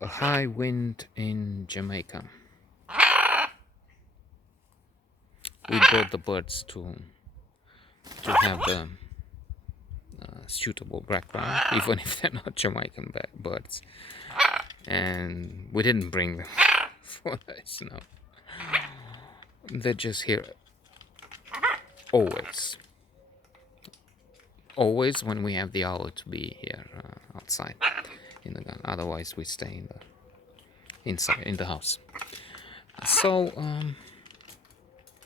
A high wind in Jamaica. We brought the birds to have the suitable background, even if they're not Jamaican birds. And we didn't bring them for this. No, they're just here always. Always when we have the hour to be here outside in the garden. Otherwise, we stay inside in the house. So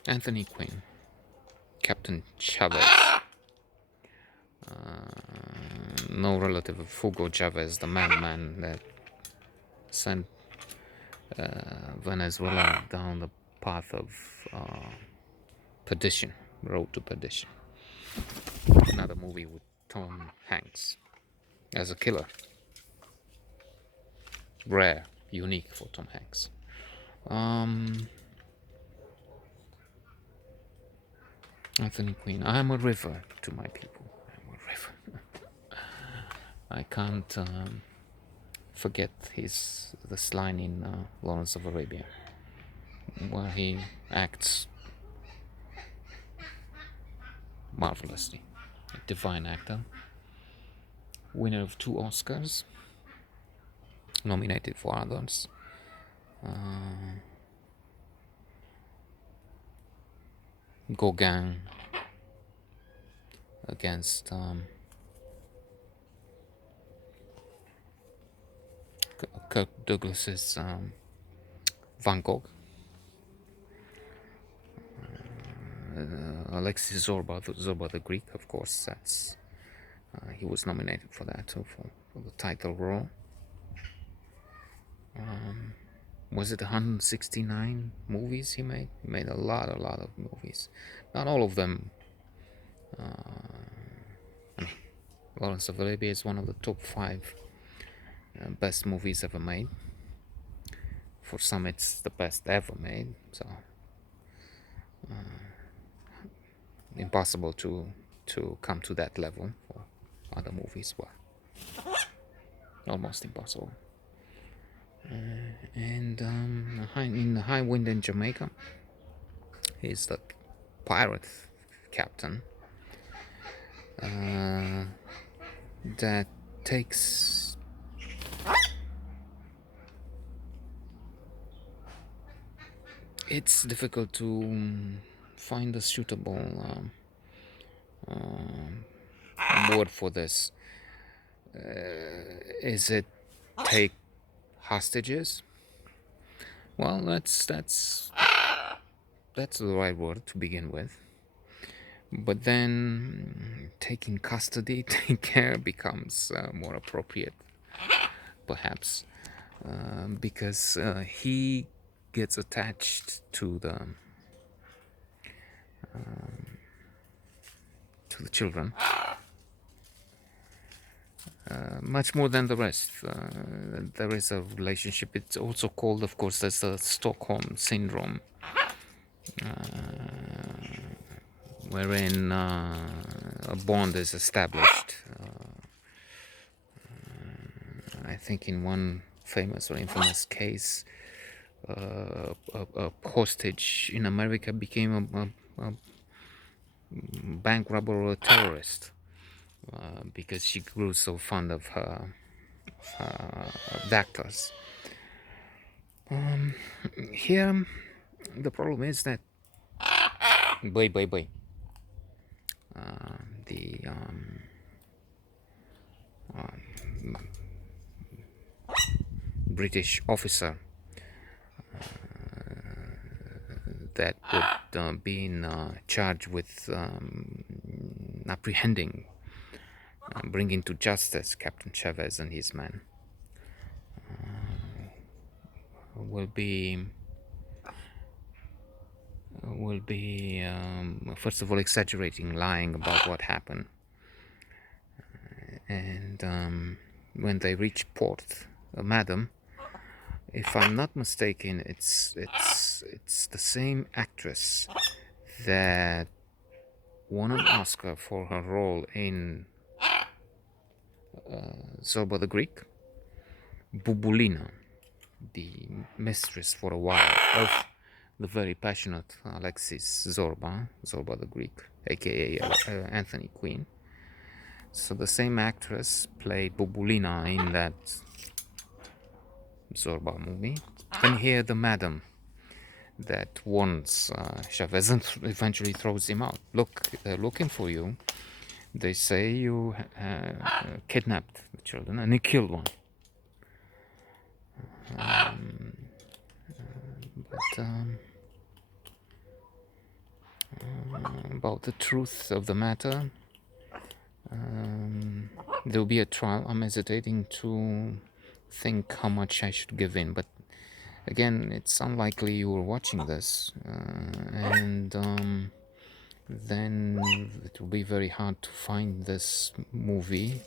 Anthony Quinn, Captain Chavez, no relative of Hugo Chavez, the madman that sent Venezuela down the path of perdition, road to perdition. Another movie with Tom Hanks as a killer. Rare, unique for Tom Hanks. Anthony Quinn. I am a river to my people. I am a river. I can't forget this line in Lawrence of Arabia, where he acts marvelously. A divine actor, winner of 2 Oscars, nominated for others. Gauguin against Kirk Douglas's Van Gogh. Alexis Zorba the Greek, of course. That's he was nominated for that too, for the title role. Was it 169 movies he made? He made a lot of movies. Not all of them. Lawrence of Arabia is one of the top 5 best movies ever made. For some, it's the best ever made. So impossible to come to that level for other movies. Well, almost impossible. And in the High Wind in Jamaica, he's the pirate captain that takes it's difficult to find a suitable word for this. Is it take hostages? Well, that's the right word to begin with. But then taking custody, take care becomes more appropriate, perhaps, because he gets attached to the children much more than the rest. There is a relationship. It's also called, of course, as the Stockholm syndrome, wherein a bond is established. I think in one famous or infamous case, a hostage in America became a bank robber or a terrorist because she grew so fond of her actors. Here, the problem is that the British officer that would be charged with apprehending, bringing to justice Captain Chavez and his men, will be first of all exaggerating, lying about what happened, and when they reach port, madam, if I'm not mistaken, it's the same actress that won an Oscar for her role in Zorba the Greek, Bubulina. the mistress for a while of the very passionate Alexis Zorba the Greek, aka Anthony Quinn. So the same actress played Bubulina in that Zorba movie. And here the madam that warns Chavez and eventually throws him out. Look, they're looking for you. They say you kidnapped the children and you killed one. But about the truth of the matter, there will be a trial. I'm hesitating to think how much I should give in, but again, it's unlikely you were watching this, and then it will be very hard to find this movie.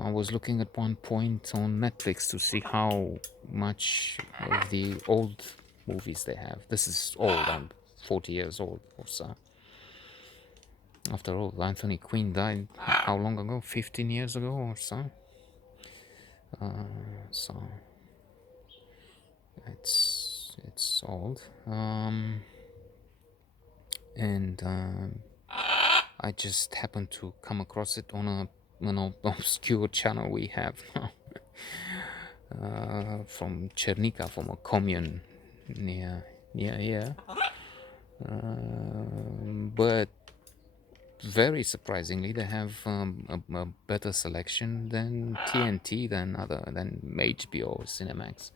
I was looking at one point on Netflix to see how much of the old movies they have. This is old, I'm 40 years old or so. After all, Anthony Quinn died how long ago? 15 years ago or so? So it's old. And I just happened to come across it on an obscure channel we have now. From Chernica, from a commune near here. But very surprisingly, they have a better selection than TNT, than HBO Cinemax.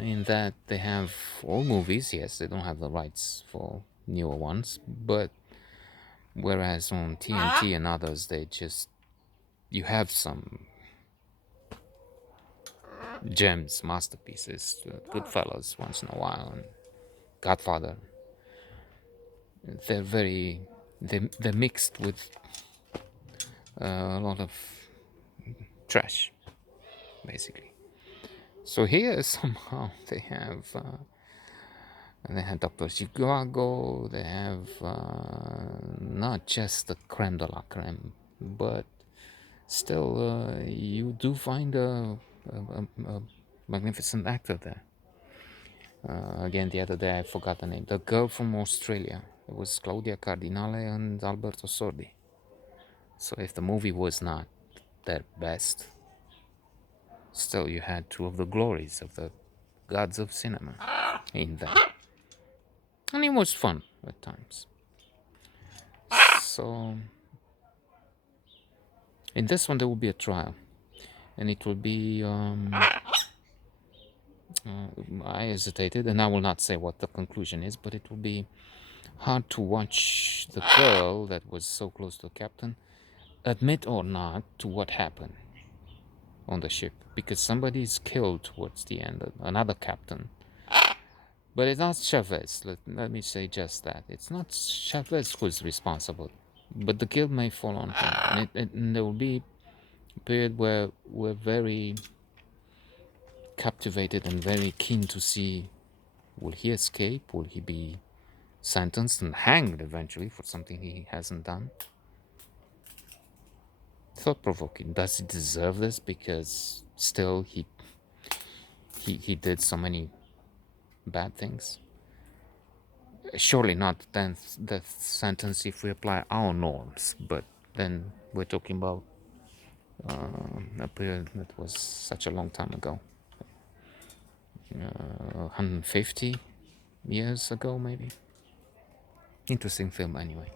In that they have all movies. Yes, they don't have the rights for newer ones, but whereas on TNT and others, you have some gems, masterpieces, Goodfellas once in a while, and Godfather. They're mixed with a lot of trash, basically. So here somehow they have Dr. Chicago. They have not just the creme de la creme, but still you do find a magnificent actor there. Again, the other day I forgot the name. The girl from Australia. It was Claudia Cardinale and Alberto Sordi. So if the movie was not their best, still you had two of the glories of the gods of cinema in that. And it was fun at times. So in this one there will be a trial. And it will be... I hesitated, and I will not say what the conclusion is, but it will be hard to watch the girl that was so close to the captain admit or not to what happened on the ship, because somebody is killed towards the end, another captain. But it's not Chavez. Let me say just that. It's not Chavez who's responsible, but the guilt may fall on him. And there will be a period where we're very captivated and very keen to see, will he escape? Will he be sentenced and hanged eventually for something he hasn't done? Thought-provoking. Does he deserve this? Because still he did so many bad things. Surely not death sentence if we apply our norms, but then we're talking about a period that was such a long time ago, 150 years ago maybe. Interesting film anyway.